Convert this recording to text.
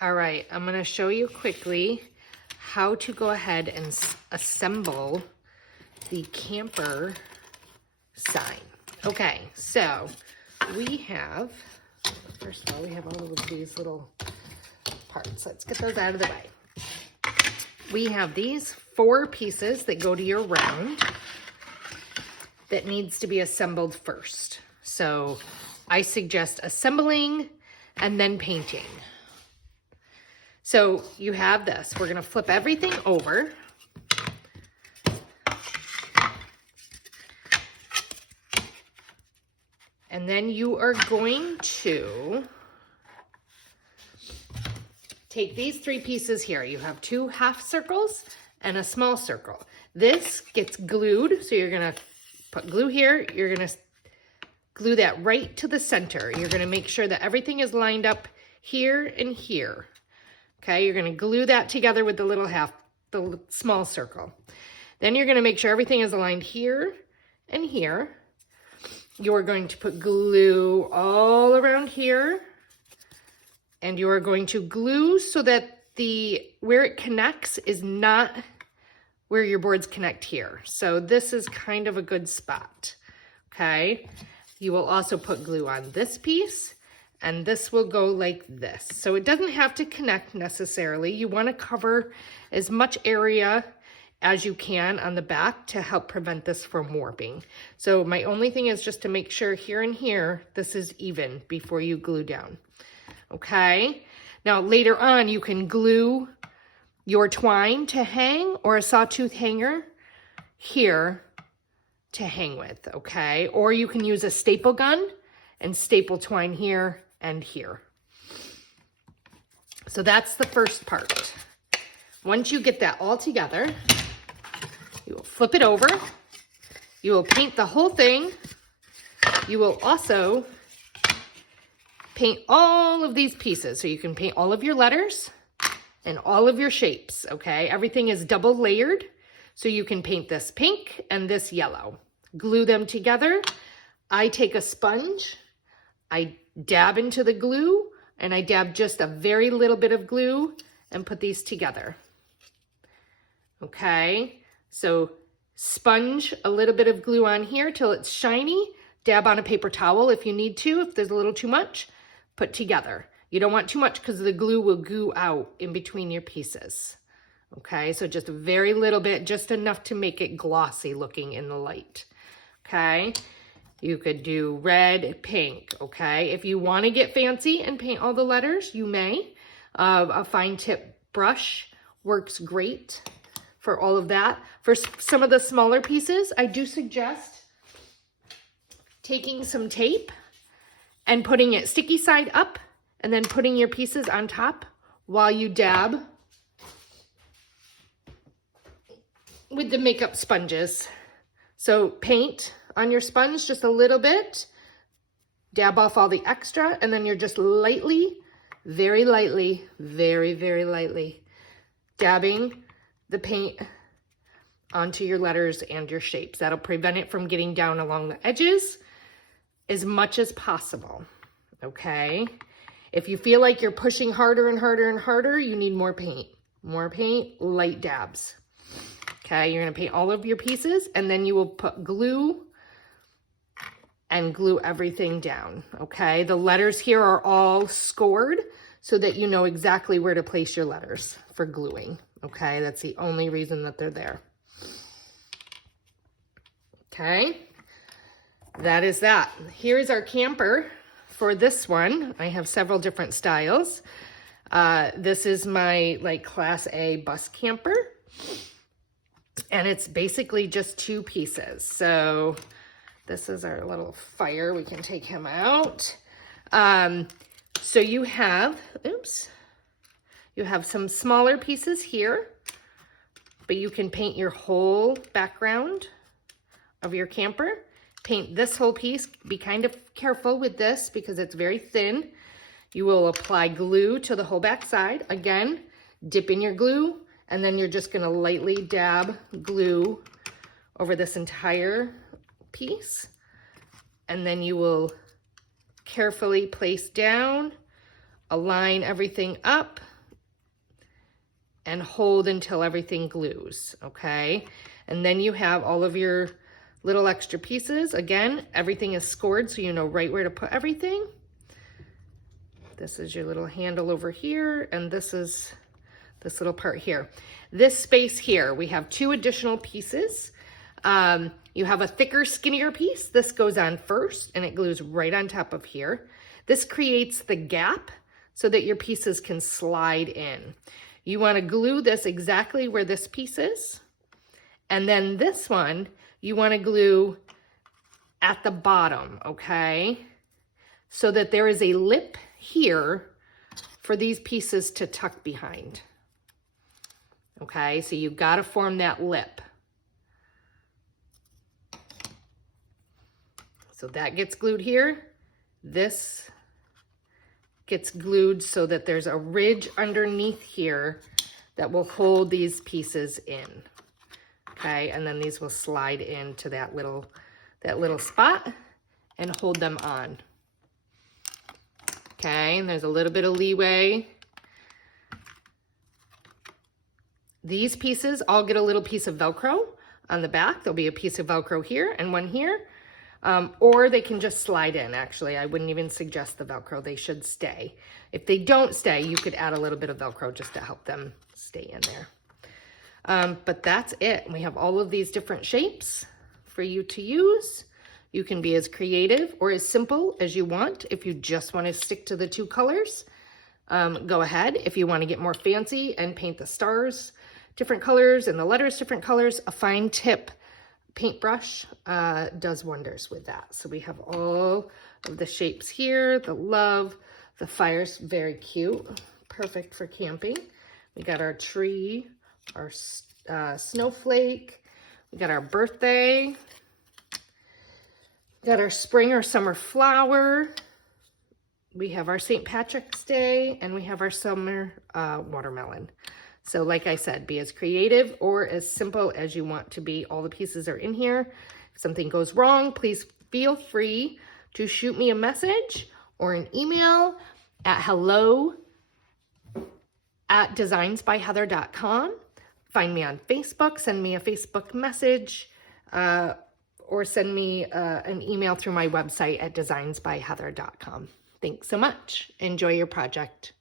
All right, I'm gonna show you quickly how to go ahead and assemble the camper sign. Okay, so we have, first of all, we have all of these little parts. Let's get those out of the way. We have these 4 pieces that go to your round that needs to be assembled first. So I suggest assembling and then painting. So you have this. We're gonna flip everything over. And then you are going to take these 3 pieces here. You have 2 half circles and a small circle. This gets glued, so you're gonna put glue here. You're gonna glue that right to the center. You're gonna make sure that everything is lined up here and here. Okay, you're gonna glue that together with the small circle. Then you're gonna make sure everything is aligned here and here. You're going to put glue all around here, and you are going to glue so that where it connects is not where your boards connect here. So this is kind of a good spot, okay? You will also put glue on this piece, and this will go like this. So it doesn't have to connect necessarily. You want to cover as much area as you can on the back to help prevent this from warping. So my only thing is just to make sure here and here, this is even before you glue down. Okay? Now later on, you can glue your twine to hang or a sawtooth hanger here to hang with, okay? Or you can use a staple gun and staple twine here and here. So that's the first part. Once you get that all together, you will flip it over. You will paint the whole thing. You will also paint all of these pieces. So you can paint all of your letters and all of your shapes, okay? Everything is double layered. So you can paint this pink and this yellow. Glue them together. I take a sponge, I dab into the glue, and I dab just a very little bit of glue and put these together. Okay, so sponge a little bit of glue on here till it's shiny. Dab on a paper towel if you need to, if there's a little too much. Put together. You don't want too much because the glue will goo out in between your pieces. Okay, so just a very little bit, just enough to make it glossy looking in the light. Okay, you could do red, pink, okay? If you want to get fancy and paint all the letters, you may. A fine tip brush works great for all of that. For some of the smaller pieces, I do suggest taking some tape and putting it sticky side up and then putting your pieces on top while you dab with the makeup sponges. So paint on your sponge just a little bit, dab off all the extra, and then you're just lightly, very lightly, very, very lightly dabbing the paint onto your letters and your shapes. That'll prevent it from getting down along the edges as much as possible, okay? If you feel like you're pushing harder and harder and harder, you need more paint. More paint, light dabs. Okay, you're gonna paint all of your pieces, and then you will put glue and glue everything down, okay? The letters here are all scored so that you know exactly where to place your letters for gluing, okay? That's the only reason that they're there. Okay, that is that. Here's our camper for this one. I have several different styles. This is my like Class A bus camper. And it's basically just 2 pieces. So this is our little fire. We can take him out. So you have, you have some smaller pieces here, but you can paint your whole background of your camper. Paint this whole piece. Be kind of careful with this because it's very thin. You will apply glue to the whole back side. Again, dip in your glue, and then you're just gonna lightly dab glue over this entire piece. And then you will carefully place down, align everything up and hold until everything glues, okay? And then you have all of your little extra pieces. Again, everything is scored so you know right where to put everything. This is your little handle over here, and this is this little part here. This space here, we have 2 additional pieces. You have a thicker, skinnier piece. This goes on first, and it glues right on top of here. This creates the gap so that your pieces can slide in. You want to glue this exactly where this piece is. And then this one, you want to glue at the bottom, okay? So that there is a lip here for these pieces to tuck behind. Okay, so you've got to form that lip. So that gets glued here. This gets glued so that there's a ridge underneath here that will hold these pieces in. Okay, and then these will slide into that little spot and hold them on. Okay, and there's a little bit of leeway. These pieces all get a little piece of Velcro on the back. There'll be a piece of Velcro here and one here. Or they can just slide in, actually. I wouldn't even suggest the Velcro. They should stay. If they don't stay, you could add a little bit of Velcro just to help them stay in there. But that's it. We have all of these different shapes for you to use. You can be as creative or as simple as you want. If you just want to stick to the 2 colors, go ahead. If you want to get more fancy and paint the stars different colors and the letters different colors, a fine tip paintbrush does wonders with that. So we have all of the shapes here, the love, the fire's very cute, perfect for camping. We got our tree, our snowflake, we got our birthday, we got our spring or summer flower, we have our St. Patrick's Day, and we have our summer watermelon. So like I said, be as creative or as simple as you want to be. All the pieces are in here. If something goes wrong, please feel free to shoot me a message or an email at hello@designsbyheather.com. Find me on Facebook, send me a Facebook message, or send me an email through my website at designsbyheather.com. Thanks so much. Enjoy your project.